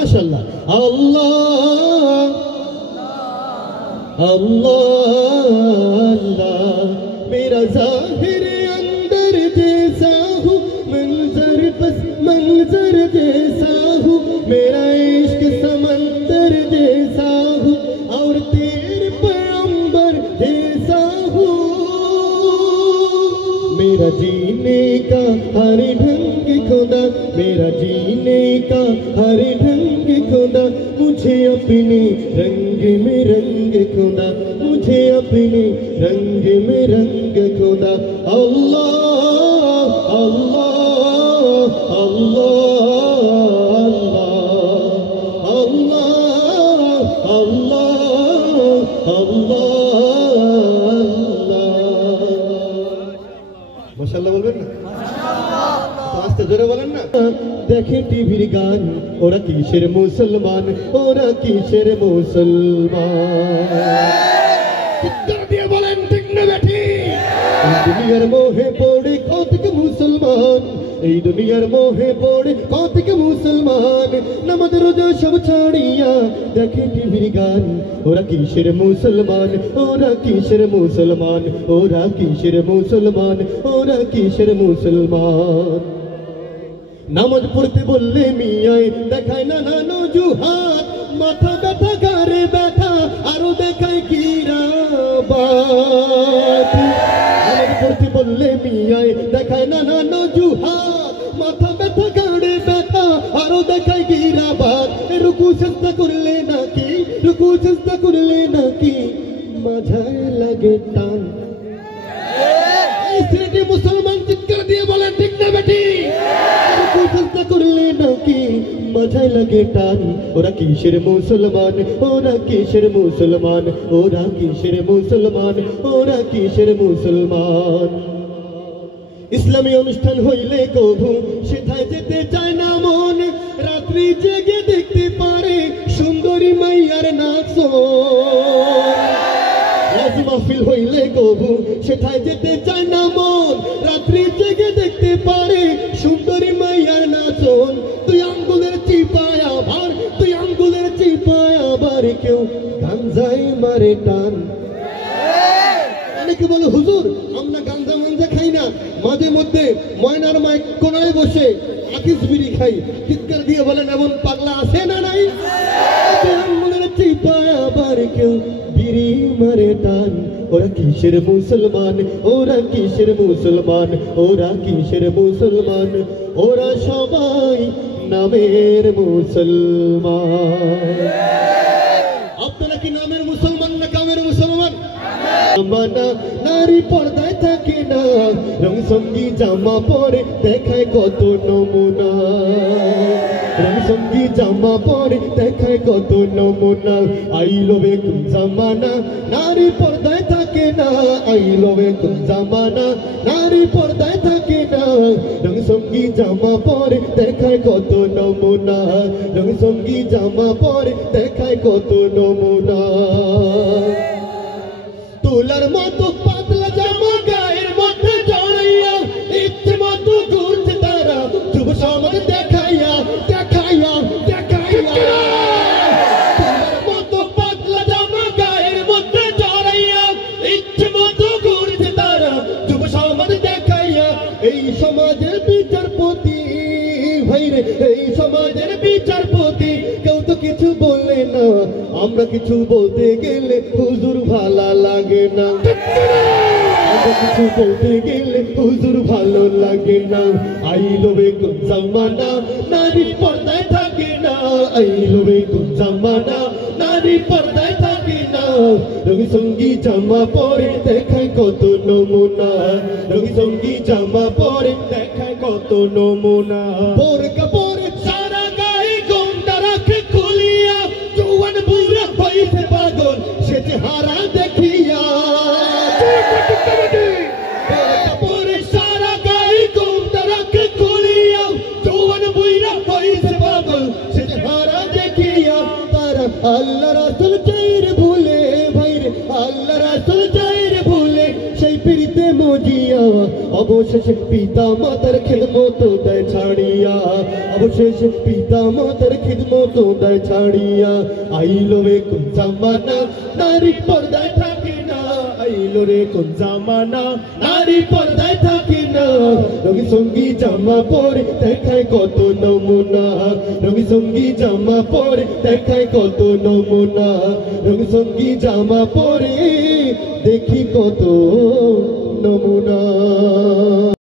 माशाल्लाह। अल्लाह अल्लाह मेरा ज़ाहिर अंदर जैसा हूँ, मंजर बस मंजर जैसा हूँ, मेरा इश्क समंदर जैसा हूँ और तेरे पैगंबर जैसा हूँ। मेरा जीने का हर ढंग खुदा, मेरा जीने का हर ढंग खुदा, मुझे अपने रंग में रंग खुदा, मुझे अपने रंग में रंग खुदा। अल्लाह अल्लाह अल्लाह अल्लाह अल्लाह अल्लाह। माशाल्लाह बोलবেন না? আস্তে জোরে বলেন না। দেখে টিভির গান, ওরা কিসের মুসলমান, ওরা কিসের মুসলমান, চিৎকার দিয়ে বলেন ঠিক না বেঠি? এই দুনিয়ার মোহে পড়ে কতক মুসলমান, এই দুনিয়ার মোহে পড়ে কতক মুসলমান, নামাজ রোজা সব ছাড়িয়া দেখে টিভির গান, ওরা কিসের মুসলমান, ওরা কিসের মুসলমান, ওরা কিসের মুসলমান, ওরা কিসের মুসলমান। নামাজ পড়তে বললে মিয়ায় দেখায় নানান অজুহাত, মাথা ব্যথা ঘাড়ে ব্যথা আরো দেখায় কিরাবাত। নামাজ পড়তে বললে মিয়ায় দেখায় নানান অজুহাত, মাথা ব্যথা ঘাড়ে ব্যথা আরো দেখায় কিরাবাত। রুকু সিজদা করলে নাকি, রুকু সিজদা করলে নাকি মাঝায় লাগে টান। এই শ্রেণী মুসলমান চিৎকার দিয়ে বলেন ঠিক না বেটি? করলে নাকি মাঝায় লাগে টান, ওরা কিসের মুসলমান, ওরা কিসের মুসলমান, ওরা কিসের মুসলমান, ওরা কিসের মুসলমান। ইসলামী অনুষ্ঠান হইলে কবু সেথায় যেতে চায় না মন, রাত্রি জেগে দেখতে পারে সুন্দরী মাইয়ার নাচ। রাজি মাহফিল হইলে কবু সেথায় যেতে চায় না মন, রাত্রি জেগে দেখতে পারে সুন্দরী মাইয়ার নাচন। তুই আঙ্গুলের চিপায় আবার, তুই আঙ্গুলের চিপায় আবার কেউ গাঞ্জায় মারে টান। অনেকে বলে হুজুর আমরা গাঞ্জা মাঞ্জা খাই না, মাঝে মধ্যে ময়নার মায় কোনায় বসে আকিস বিড়ি খাই। চিৎকার দিয়ে বলেন এমন পাগলা আছে না নাই? আঙ্গুলের চিপায় আবার কেউ বিড়ি মারে টান। ওরা কিসের মুসলমান, ওরা কিসের মুসলমান, ওরা কিসের মুসলমান, ওরা সবাই নামের মুসলমান। আপনারা কি নামের মুসলমান না কামের মুসলমান? জামানা নারী পর্দায় থাকে না, রংসঙ্গী জামা পরে দেখায় কত নমুনা, রংসঙ্গী জামা পরে দেখায় কত নমুনা। আইলো বেকুম জামানা নারী পর্দায় থাকে না, আইলো বেকুম জামানা নারী পর্দায় থাকে না, রংসঙ্গী জামা পরে দেখায় কত নমুনা, রংসঙ্গী জামা পরে দেখায় কত নমুনা। তোলার মতো পাতলা জামা গায়ের মধ্যে জড়াইয়া ইচ্ছে মতো ঘুরছে তারা, যুব সমাজ দেখাইয়া দেখাইয়া দেখাইয়া। তোলার মতো পাতলা জামা গায়ের মধ্যে জড়াইয়া ইচ্ছে মতো ঘুরছে তারা, যুব সমাজ দেখাইয়া। এই সমাজের বিচারপতি ভাইরে, এই সমাজের বিচারপতি কেউ তো কিছু বলে না, আমরা কিছু বলতে গেলে হুজুর ভালো লাগে না, আমরা কিছু বলতে গেলে হুজুর ভালো লাগে না। আইলো বেকুম জামানা নারী পর্দায় থাকে না, আইলো বেকুম জামানা নারী পর্দায় থাকে না, রংসঙ্গী জামা পরে দেখায় কত নমুনা, রংসঙ্গী জামা পরে দেখায় কত নমুনা। বোরকা পরে সারা গায়ে ঘোমটা রাখে খুলিয়া, জওয়ান বুড়া হইছে পাগল সে চেহারা দেখিয়া। বোরকা পরে সারা গায়ে ঘোমটা রাখে খুলিয়া, জওয়ান বুড়া হইছে পাগল সে চেহারা দেখিয়া। তারা আল্লাহ রাসূল চাইর ভুলে ভাইরে, আল্লাহ রাসূল চাইর ভুলে সেই পিরিতে মজিয়া। অবশেষে পিতা মাতার খিদমত দেয় ছাড়িয়া, অবশেষে পিতা মাতার খিদমত দেয় ছাড়িয়া। আইলো রে কোন জামানা নারী পর্দায় থাকে না, আইলো রে কোন জামানা নারী পর্দায় থাকে না। রঙিন সঙ্গী জামা পরে দেখায় কত নমুনা, রঙিন সঙ্গী জামা পরে দেখায় কত নমুনা, রঙিন সঙ্গী জামা পরে দেখি কত নমুনা।